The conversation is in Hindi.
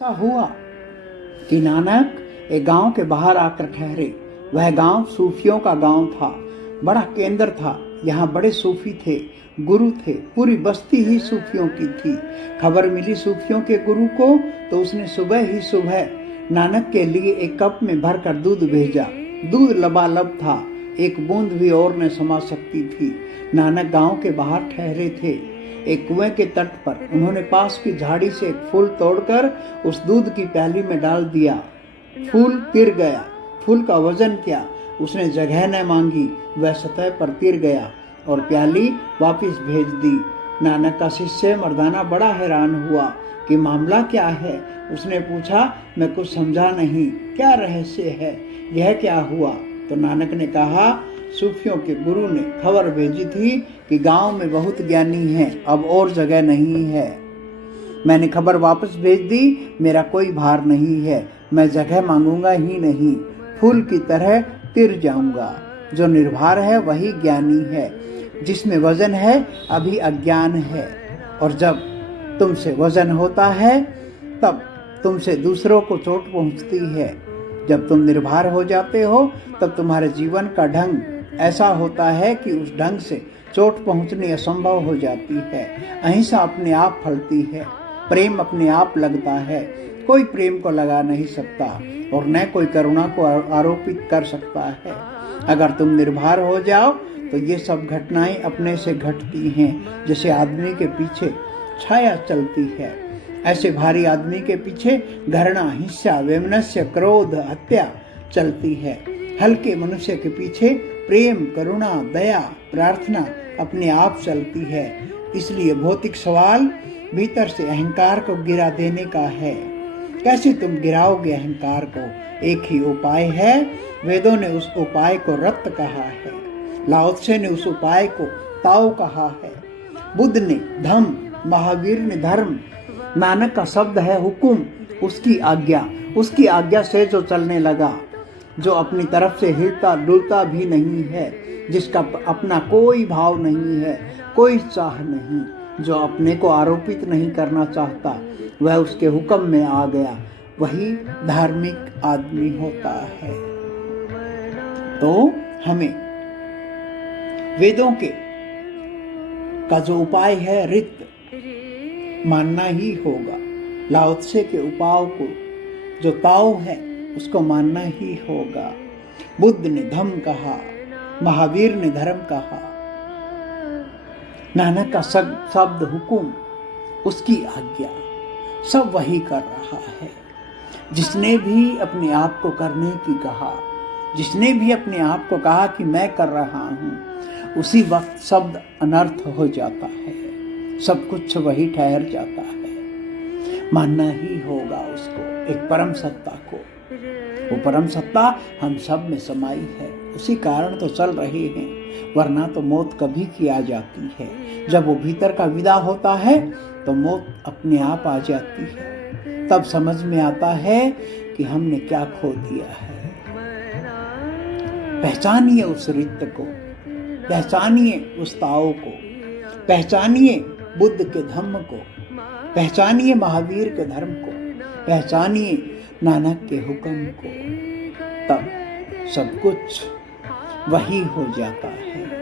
ऐसा हुआ कि नानक एक गांव के बाहर आकर ठहरे। वह गांव सूफियों का गांव था, बड़ा केंद्र था। यहाँ बड़े सूफी थे, गुरु थे, पूरी बस्ती ही सूफियों की थी। खबर मिली सूफियों के गुरु को तो उसने सुबह नानक के लिए एक कप में भरकर दूध भेजा। दूध लबालब था, एक बूंद भी और न समा सकती थी। नानक गांव के बाहर ठहरे थे, एक कुएं के तट पर। उन्होंने पास की झाड़ी से एक फूल तोड़कर उस दूध की प्याली में डाल दिया। फूल तिर गया। फूल का वजन क्या, उसने जगह न मांगी, वह सतह पर तिर गया और प्याली वापस भेज दी। नानक का शिष्य मर्दाना बड़ा हैरान हुआ कि मामला क्या है। उसने पूछा, मैं कुछ समझा नहीं, क्या रहस्य है, यह क्या हुआ? तो नानक ने कहा, सूफियों के गुरु ने खबर भेजी थी कि गांव में बहुत ज्ञानी हैं, अब और जगह नहीं है। मैंने खबर वापस भेज दी, मेरा कोई भार नहीं है, मैं जगह मांगूंगा ही नहीं, फूल की तरह तिर जाऊंगा। जो निर्भर है वही ज्ञानी है, जिसमें वजन है अभी अज्ञान है। और जब तुमसे वजन होता है तब तुमसे दूसरों को चोट पहुंचती है। जब तुम निर्भर हो जाते हो तब तुम्हारे जीवन का ढंग ऐसा होता है कि उस ढंग से चोट पहुंचनी असंभव हो जाती है। अहिंसा अपने आप फलती है, प्रेम अपने आप लगता है। कोई प्रेम को लगा नहीं सकता और न कोई करुणा को आरोपित कर सकता है। अगर तुम निर्भर हो जाओ तो ये सब घटनाएं अपने से घटती हैं। जैसे आदमी के पीछे छाया चलती है, ऐसे भारी आदमी के पीछे घृणा, हिंसा, वैमनस्य, क्रोध, हत्या चलती है। हल्के मनुष्य के पीछे प्रेम, करुणा, दया, प्रार्थना अपने आप चलती है। इसलिए भौतिक सवाल भीतर से अहंकार को गिरा देने का है। कैसे तुम गिराओगे अहंकार को? एक ही उपाय है। वेदों ने उस उपाय को रत्त कहा है, लाओ त्से ने उस उपाय को ताओ कहा है, बुद्ध ने धम्म, महावीर ने धर्म, नानक का शब्द है हुकुम, उसकी आज्ञा से जो चलने लगा, जो अपनी तरफ से हिलता डुलता भी नहीं है, जिसका अपना कोई भाव नहीं है, कोई चाह नहीं, जो अपने को आरोपित नहीं करना चाहता, वह उसके हुक्म में आ गया, वही धार्मिक आदमी होता है। तो हमें वेदों के का जो उपाय है रित मानना ही होगा। लाओ त्से के उपाय को जो ताओ है उसको मानना ही होगा। बुद्ध ने धम्म कहा, महावीर ने धर्म कहा, नानक का शब्द हुकुम, उसकी आज्ञा, सब वही कर रहा है। जिसने भी अपने आप को करने की कहा, जिसने भी अपने आप को कहा कि मैं कर रहा हूँ, उसी वक्त शब्द अनर्थ हो जाता है, सब कुछ वही ठहर जाता है। मानना ही होगा उसको, एक परम सत्ता को। वो परम सत्ता हम सब में समाई है, उसी कारण तो चल रहे हैं, वरना तो मौत कभी की आ जाती है। जब वो भीतर का विदा होता है तो मौत अपने आप आ जाती है। तब समझ में आता है कि हमने क्या खो दिया है। पहचानिए उस रित को, पहचानिए उस ताओ को, पहचानिए बुद्ध के धम्म को, पहचानिए महावीर के धर्म को, पहचानिए नानक के हुक्म को। तब सब कुछ वही हो जाता है।